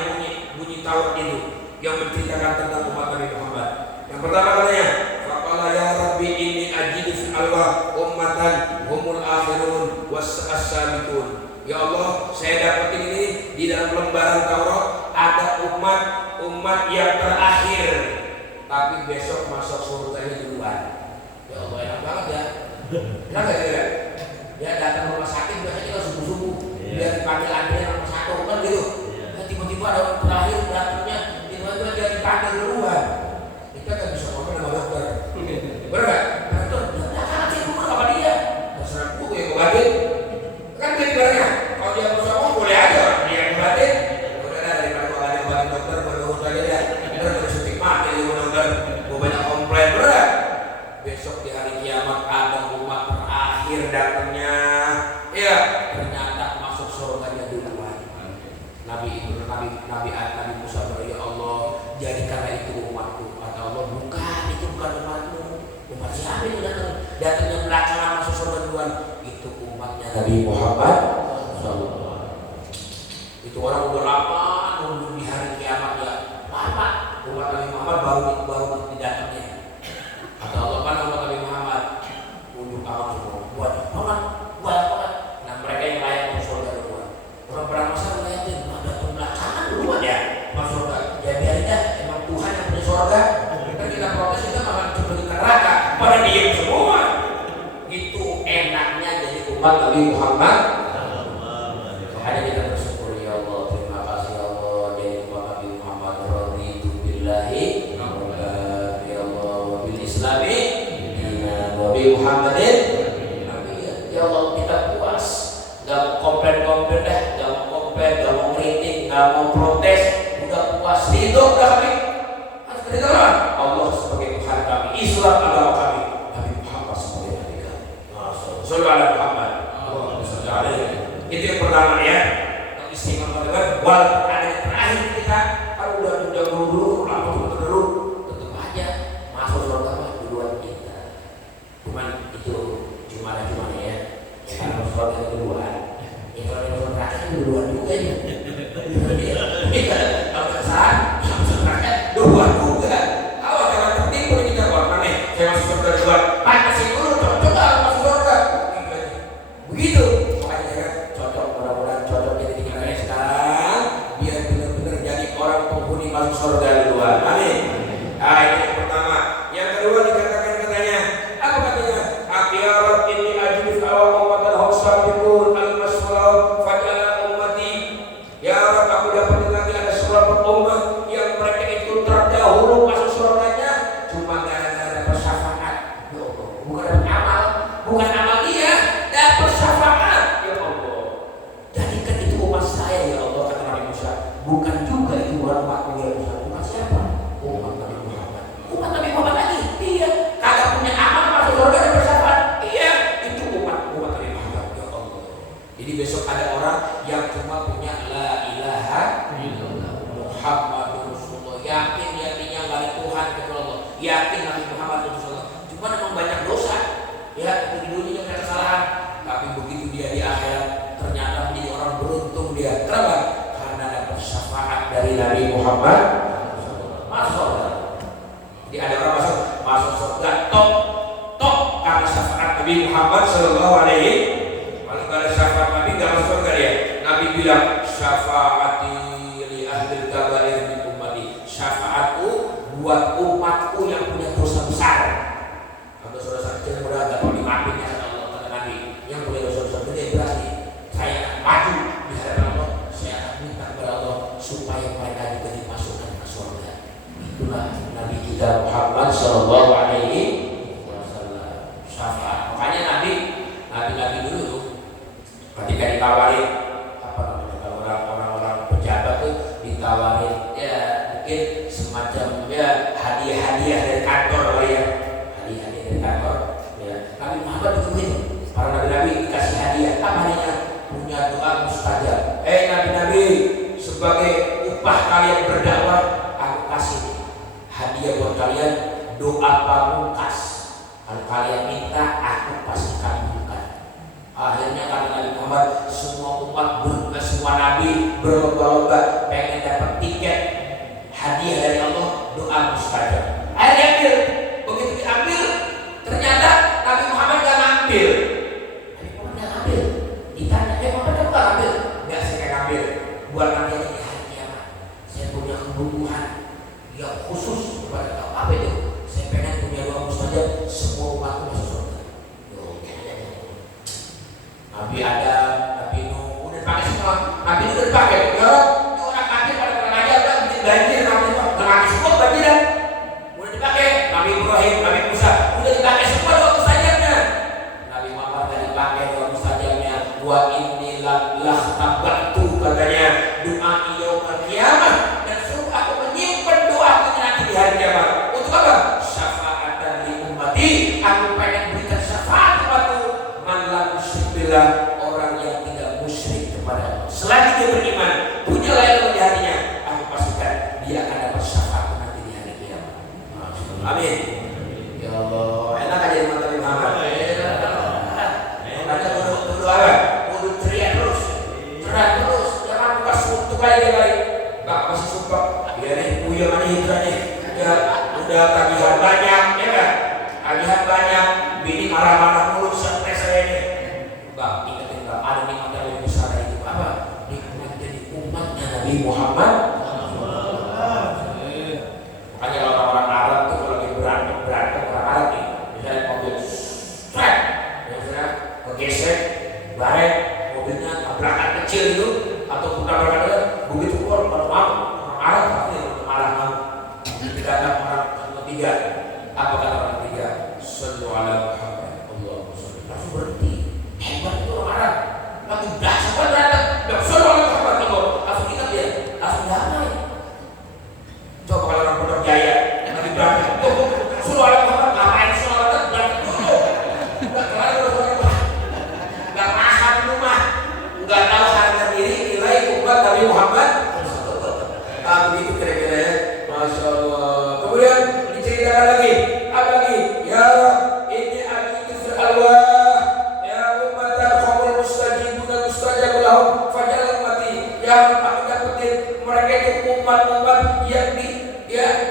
bunyi Taurat itu yang menceritakan tentang umat Nabi Muhammad? Yang pertama katanya, faqala ya rabbi inni ajidu fi Allah ummatan humul akhirun was-sabiqun. Ya Allah, saya dapat ini di dalam lembaran Taurat ada umat yang terakhir, tapi besok masuk surganya duluan. Ya Allah, enak banget ya. Enak gak ya? Ya datang rumah sakit biasanya kita subuh-subuh, biar dipanggil antrian nomor 1 kan gitu. Ya, tiba-tiba ada orang terakhir datangnya, tiba-tiba dia dipanggil duluan. Kita kan bisa ngomong sama dokter. Bener gak? Dokter, jangan sih umur sama dia. Terserah gue yang ngobatin. Kan jadi barangnya. Kalau dia mau ngomong boleh aja, dia yang ngobatin. Udah lah, daripada gue gak ngobatin dokter, gue ngomong aja ya. Bener gue suntik mati di dokter. Gue banyak komplain, bener gak? Besok di hari kiamat ada umat terakhir datangnya. Ya, ternyata masuk surganya duluan. Nabi Musa berkata, ya Allah, jadikanlah itu umatku. Kata Allah, bukan, itu bukan umatmu. Umat siapa itu datangnya belakangan masuk surga duluan? Itu umatnya Nabi Muhammad. Itu orang udah lama nunggu di hari kiamat ya. Lama umat Nabi Muhammad baru didatangnya. Kata Allah, kan umat Nabi Muhammad unjuk tangan semua. Buat apa? Nah mereka yang layak masuk surga duluan. Orang perang masa ngeliatin, ada belakangan duluan ya masuk surga. Ya biarin dah. Nabi Muhammad. Makanya kita bersyukur ya Allah, terima kasih ya Allah, jadi Nabi Muhammad raditu billahi ya Allah wa bil islami wa bi Muhammadin ya Allah, kita puas, gak mau komplain dah, gak mau komplain, gak mau kritik, gak mau protes, udah puas, hidup dah kami. Allah sebagai Tuhan kami, Islam agama kami, Nabi Muhammad sebagai Nabi kami. Sallallahu Muhammad. Itu yang pertama ya. Istimewa banget. Walaupun ada yang terakhir kita, kalau udah dulu, tetap aja masuk surga duluan kita. Cuman itu gimana ya. Kalau surga duluan, ya kalau yang terakhir duluan juga ya. Kalau kesalahan, surga duluan juga. Awas jangan tertipu kita orang nih. Saya masuk surga duluan, pantasin dulu, cocok nggak masuk surga? Begitu. Makanya ya, cocok, mudah-mudahan cocok jadi kita sekarang, biar benar-benar jadi orang penghuni masuk surga duluan. Amin. Nah, itu yang pertama. Yang kedua dikatakan katanya, apa katanya? Ya Rabb inni ajlif awam ummatan hawsabikun al-maswaw fajala ummati. Ya Rabb, aku dapat lagi ada sekelompok umat yang mereka itu terdahulu masuk surganya cuma gara-gara dapat syafaat. Ya Allah, bukan dapat amal, bukan amal dia, dapat syafaat. Ya Allah, jadikan itu umat saya ya Allah, kata Nabi Musa. Bukan juga itu umatku ya Musa. Umat siapa? Umat Nabi Muhammad. Umat Nabi Muhammad lagi. Iya, kagak punya amal masuk surga dapat syafaat. Iya, itu umat Nabi Muhammad ya Allah. Jadi besok ada orang yang cuma punya la ilaha illallah Muhammadur Rasulullah, yakin yakinnya nggak ada Tuhan kecuali Allah, yakin Nabi Muhammad Rasulullah, cuma memang banyak dosa ya, itu di dunia ada kesalahan, tapi begitu dia di akhirat ternyata menjadi orang beruntung dia. Kenapa? Karena dapat syafaat dari Nabi Muhammad masuk surga. Jadi ada orang masuk surga top karena syafaat Nabi Muhammad Sallallahu Alaihi. Kalau ada syafaat Nabi nggak masuk surga dia. Nabi bilang syafaati li ahlil kabair min ummati, syafaatku buat umatku yang punya dosa besar. Kalau dosa kecil mudah nggak mau dimaafin ya Allah, kata Nabi. Yang punya dosa gede berarti saya akan maju di hadapan Allah, saya akan minta kepada Allah supaya mereka juga dimasukkan ke surga. Itulah Nabi kita Muhammad Sallallahu Alaihi Wasallam, syafaat. Makanya Nabi dulu tuh ketika ditawarin apa namanya, kalau orang-orang pejabat tuh ditawarin ya mungkin semacam ya hadiah dari kantor lah ya, hadiah dari kantor ya. Nabi Muhammad itu begitu, para nabi-nabi dikasih hadiah. Apa hadiahnya? Punya doa mustajab. Nabi-nabi, sebagai upah kalian berdakwah, aku kasih hadiah buat kalian, doa pamungkas. Kalau kalian minta, aku pasti kabulkan. Akhirnya kata Nabi Muhammad, semua umat semua nabi berlomba-lomba pengen dapat tiket hadiah dari Allah, doa mustajab. Akhirnya ambil. Begitu diambil, ternyata Nabi Muhammad gak ngambil. Nabi Muhammad gak ngambil. Ditanya, Muhammad kamu gak ngambil? Enggak, saya gak ngambil. Buat nanti aja di hari kiamat. Saya punya kebutuhan yang khusus kepada kau. Apa itu? Saya pengen punya doa mustajab, semua umatku masuk surga. Nabi Adam, Nabi Nuh, udah dipakai semua. Nabi Nuh udah dipakai. Ya Rob, ini orang kafir pada kena aja udah bikin banjir. Nabi Nuh nggak mati semua banjiran. Udah dipakai. Nabi Ibrahim, Nabi Musa, udah dipakai semua doa mustajabnya. Nabi Muhammad udah dipakai doa mustajabnya. Wa inni lah tabatu, katanya doa yaumul qiyamah, dan suruh aku menyimpan doa nanti di hari kiamat. Untuk apa? Syafaatan li ummati. Aku pengen berikan syafaat kepada man la yusyrik billah, orang yang tidak musyrik kepada Allah. Selagi dia beriman, punya layanan di hatinya, aku pastikan dia akan dapat syafaat nanti di hari kiamat. Amin. Ya Allah, enak aja di mata Muhammad. Makanya kudu apa? Kudu ceria terus, cerah terus, jangan buka suntuk lagi baik. Gak kasih sumpah, dia nih puyeng aja hidrannya. Ya udah tagihan banyak, ya kan? Tagihan banyak, bini marah-marah mulu, stres saya ini. Bang, ingetin bang, ada nikmat yang lebih besar dari itu. Apa? Nikmat jadi umatnya Nabi Muhammad. Makanya kalau orang-orang Arab tuh kalau lagi berantem orang Arab nih, misalnya mobil strek, misalnya kegesek, kecil itu atau putar begitu keluar orang Arab pasti marah kamu. Tidak ada orang ketiga. Apa kata orang ketiga? Sallu ala Muhammad. Allahumma shalli. Langsung berhenti. Hebat itu orang Arab. Lagi dasar datang. Sallu ala Muhammad. Langsung ingat dia. Langsung damai. Coba kalau orang Pondok Jaya yang lagi berangkat. Sallu ala Muhammad. Ngapain sholawatan? Berangkat dulu. Udah kelar udah. Nggak paham itu mah. Nggak tahu harga diri nilai umat Nabi Muhammad. Begitu kira-kira ya. Masya Allah. Kemudian diceritakan lagi. Apa lagi? Ya ini akitu fil alwah. Ya ummatan khawul mustajibuna mustajabul lahum fajal ummati. Ya aku dapetin mereka itu umat-umat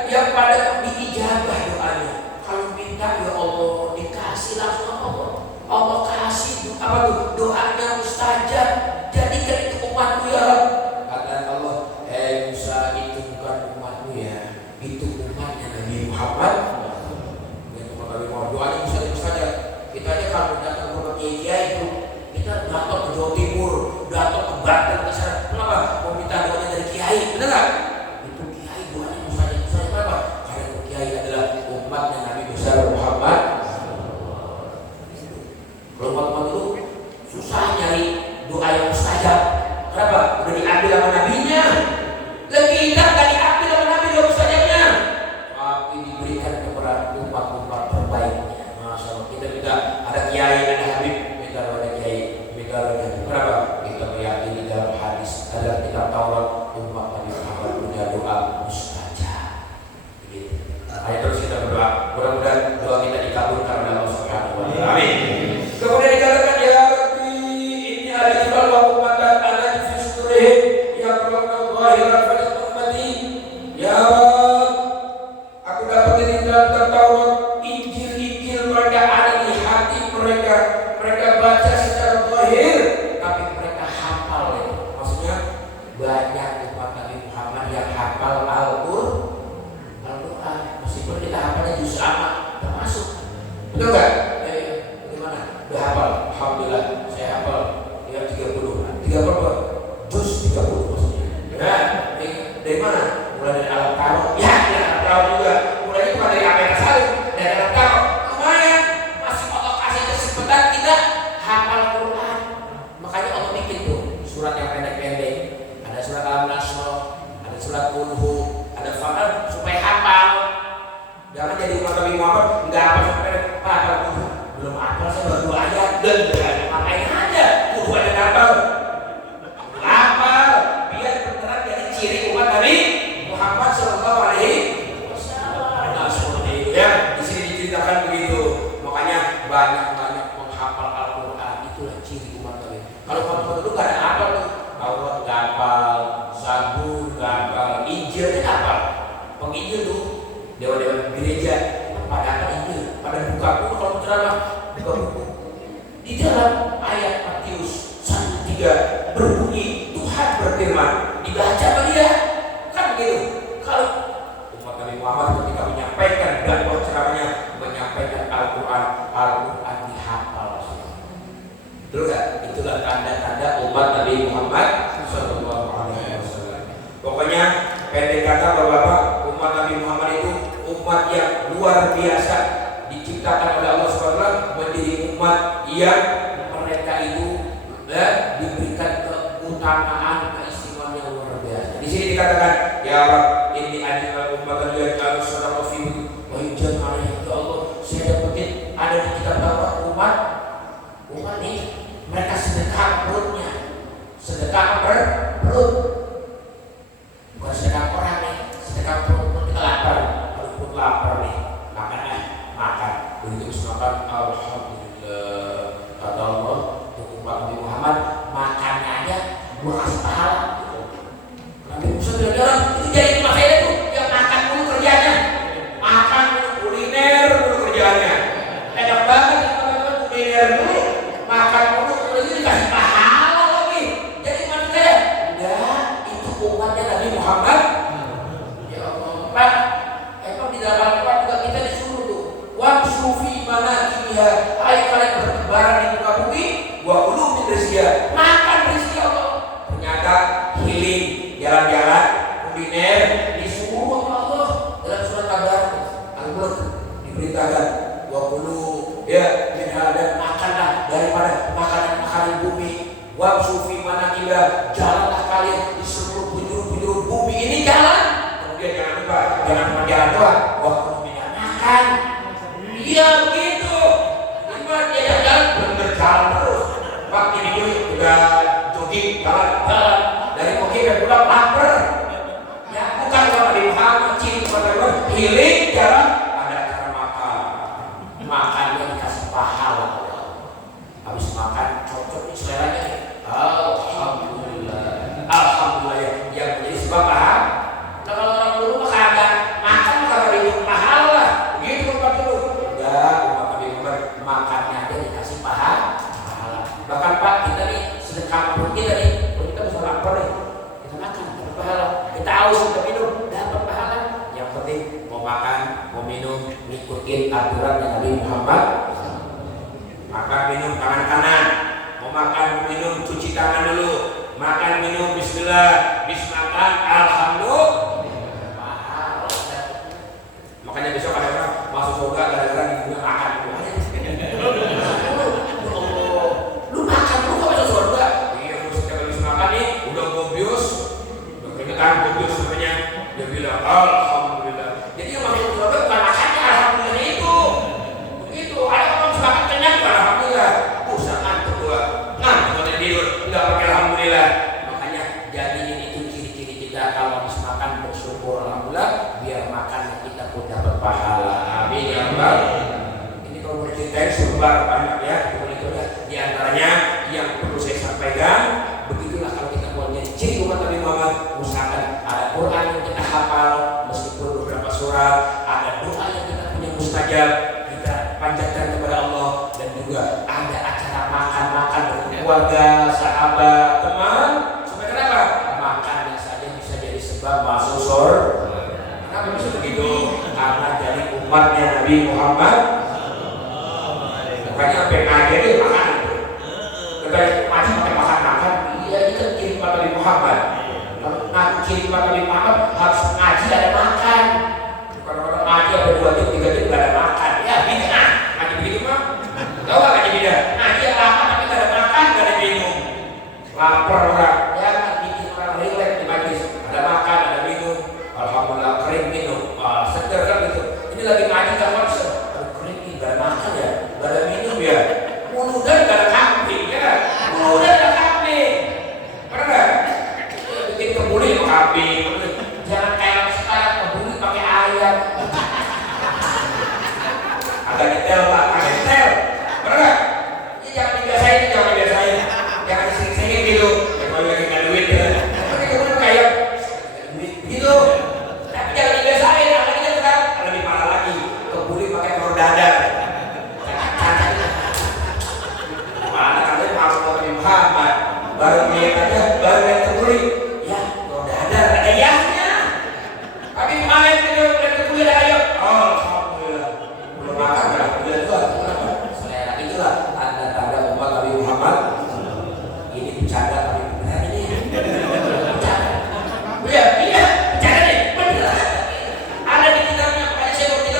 yang pada diijabah doanya. Kalau minta ya Allah dikasih langsung Allah. Allah kasih apa tuh? Doanya mustajab. Jadikan itu umatku ya Rabb. Kata Allah, Musa itu bukan umatmu ya. Itu umatnya Nabi Muhammad. Doanya bisa saja. Kita aja kalau datang ke kiai itu, kita datang ke Jawa Timur, datang ke Banten, ke sana. Kenapa? Mau minta doanya dari kiai, benar nggak? Itu kiai doanya bisa kenapa? Karena itu kiai adalah umatnya Nabi besar Muhammad. Kalau umat itu susah nyari doa yang mustajab. Kenapa? Udah diambil sama nabinya. Lagi kita nggak diambil sama nabi doa mustajabnya. Tapi diberikan kepada umat-umat terbaiknya. Masya Allah. Kita ada kiai, ada habib, kita ada kiai, kita ada habib. Kenapa? Kita meyakini dalam hadis, dalam kitab Taurat, umat Nabi Muhammad punya doa mustajab. Begitu. Ayo terus kita berdoa. Mudah-mudahan doa kita dikabulkan oleh Allah Subhanahu wa taala. Amin. Kemudian dikatakan ya Rabbi ini al-iqbal wa ummatan alladhi fi sudurihim yaqra'una zahiran fa ummati. Ya Rabb, aku dapat dalam Taurat Injil mereka ada di hati mereka. Mereka baca secara zahir tapi mereka hafal ya. Maksudnya banyak umat Nabi Muhammad yang hafal Al-Qur'an. Meskipun kita hafalnya juz amma termasuk. Betul enggak? Bagaimana? Udah hafal? Alhamdulillah saya hafal ya 30 berapa? Juz 30 maksudnya. Ya, dari mana? Mulai dari Al-Qur'an. Ya, Al-Qur'an juga. Mulai bukan dari apa yang saling, dari Al-Qur'an. Lumayan, masih Allah kasih kesempatan kita hafal Quran. Makanya Allah bikin tuh surat yang pendek-pendek. Ada surat Al-Nasr, ada surat Qul-Hu, ada Fathah supaya hafal. Jangan jadi umat Nabi Muhammad enggak apa sampai hafal Qul-Hu. Belum hafal saya baru 2 ayat dan makanya aja Qul-Hu ada hafal. Hafal biar beneran jadi ciri umat Nabi Muhammad sallallahu alaihi wasallam. Nah, seperti itu ya. Di sini diceritakan begitu. Makanya banyak-banyak menghafal Al-Qur'an itulah ciri umat Nabi. Kalau umat dulu enggak ada hafal tuh. Taurat enggak hafal, Zabur enggak hafal, Injil enggak hafal. Penginjil tuh dewa-dewa gereja pada apa Injil, pada buka buku kalau ceramah buka buku. Di dalam ayat Matius 1:3 berbunyi Tuhan berfirman, dibaca sama dia. Kan begitu. Kalau umat Nabi Muhammad ketika menyampaikan dakwah ceramahnya, menyampaikan Al-Qur'an dihafal. Betul enggak? Itulah tanda-tanda umat Nabi Muhammad sallallahu alaihi wasallam. Pokoknya pendek kata Bapak-bapak, umat Nabi Muhammad itu umat yang luar biasa, diciptakan oleh Allah SWT menjadi umat yang mereka itu diberikan keutamaan, keistimewaan yang luar biasa. Di sini dikatakan, ya Rabb, ini adalah umat yang harus sedekah fihi wa yujad alaihi. Ya Allah, saya dapetin ada di kitab Taurat umat nih mereka sedekah perutnya, sedekah perut, bukan sedekah orang nih, sedekah perut. Kita lapar, kalau perut lapar nih, makan. Begitu makan, alhamdulillah. Kata Allah, untuk umat Nabi Muhammad makannya aja gua kasih pahala. Nabi Musa bilang, itu jadi rumah saya tuh yang makan dulu kerjanya, makan dulu kuliner dulu kerjanya. Enak banget teman-teman, kuliner dulu, makan dulu, itu dikasih pahala lagi. Jadi manusia enggak, itu umatnya Nabi Muhammad. Ya Allah, Pak, emang di dalam Al-Quran juga kita disuruh tuh wamsu fi manakibiha, ayo kalian bertebaran di muka bumi, wa kulu min rizqiha, makan rezeki Allah. Wamsu fi manakibiha, jalanlah kalian di seluruh penjuru-penjuru bumi ini jalan. Kemudian jangan lupa, jangan cuma jalan doang, waktu makan. Iya begitu. Cuma dia jalan benar jalan terus. Pak ini gue udah jogging jalan. Dari mungkin pulang lapar. Ya bukan kalau di Muhammad ciri kepada healing jalan ada cara makan. Makannya dikasih pahala. Habis makan cocok nih seleranya. Alhamdulillah ya, yang menjadi sebab pahala. Nah kalau orang dulu mah kagak makan kagak dihitung pahala, begitu Pak dulu. Enggak, Bapak Ibu makannya aja dikasih pahala. Bahkan Pak kita nih sedekah perut kita nih, perut kita bisa lapar nih, kita makan dapat pahala. Kita haus kita minum dapat pahala. Yang penting mau makan, mau minum, ngikutin aturan yang Nabi Muhammad. Makan minum tangan kanan, mau makan minum cuci tangan dulu. Makan minum bismillah, makan alhamdulillah. Makanya besok ada orang masuk surga gara-gara ibunya makan dulu. Lu makan dulu kok masuk surga? Iya, setiap habis makan nih udah gobius, udah keringetan gobius namanya. Dia bilang alhamdulillah. Jadi yang masuk surga bukan makannya alhamdulillah itu. Begitu. Ada orang makan kenyang alhamdulillah. Usah ngantuk gua. Ngantuk kalau tidur enggak pakai alhamdulillah. Makanya jadiin itu ciri-ciri kita kalau habis makan bersyukur alhamdulillah, biar makan kita pun dapat pahala. Amin ya rabbal. Ini kalau mau ceritain sumber banyak ya, di antaranya yang perlu saya sampaikan, begitulah kalau kita mau jadi ciri umat Nabi Muhammad, usahakan ada Quran yang kita hafal meskipun beberapa surat, ada doa yang kita punya mustajab, kita panjatkan kepada Allah, dan juga ada acara makan-makan dengan keluarga, sahabat, teman. Supaya kenapa? Makannya saja bisa jadi sebab masuk surga. Kenapa bisa begitu? Karena jadi umatnya Nabi Muhammad. Makanya sampai ngaji itu makanan. Ketika ngaji pakai makan-makan, iya itu ciri umat Nabi Muhammad. Kalau ngaji ciri umat Nabi Muhammad harus ngaji ada makan. Kalau ngaji ada 2 jam 3 jam nggak ada makan, ya bid'ah. Ngaji begitu mah? Tahu nggak ngaji bid'ah? Ngaji lama tapi nggak ada makan, nggak ada minum. Lapar orang, ya bikin orang relax di majlis. Ada makan, ada minum. Alhamdulillah kering minum, seger kan gitu. Ini lagi ngaji nggak konsen, kering nih, nggak ada makan ya, nggak ada minum ya. Muludan nggak ada kambing ya, muludan ada kambing. Pernah nggak? Bikin kebuli sama kambing. Jangan kayak sekarang kebuli pakai ayam. Agak detail Pak, agak detail. Pernah nggak? Ini jangan dibiasain, jangan disering-seringin gitu. Ya kalau lagi nggak duit ya, tapi kebuli pakai ayam. Gitu. Tapi jangan dibiasain, apalagi sekarang lebih parah lagi, kebuli pakai telur dadar. Mana kalian masuk Nabi Muhammad, baru lihat aja, baru lihat kebuli, ya telur dadar ada yahnya. Tapi kemarin kita lihat kebuli ada ayam, alhamdulillah. Belum makan alhamdulillah juga. Selera itulah tanda-tanda umat Nabi Muhammad. Ini bercanda tapi benar ini. Bercanda. Iya.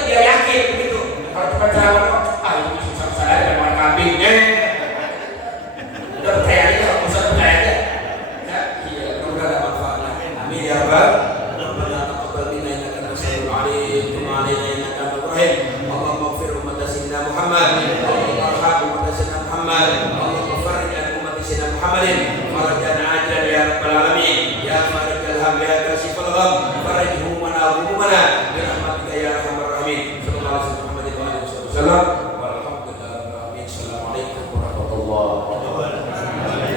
Dia yakin begitu. Kalau cuma cara ini susah-susah aja makan kambing. Udah percaya aja, kalau bisa percaya aja. Ya, iya, udah ada manfaatnya. Amin ya rabbal. Rabbana taqabbal minna innaka antas samiul alim, wa tub alaina innaka antal rahim. Allahumma ighfir ummata sayyidina Muhammad, Allahumma arham ummata sayyidina Muhammad, Allahumma farij an ummati sayyidina Muhammadin, farajan ajilan ya rabbal alamin. Ya farijal ham ya kasifal gham, farij humana humana.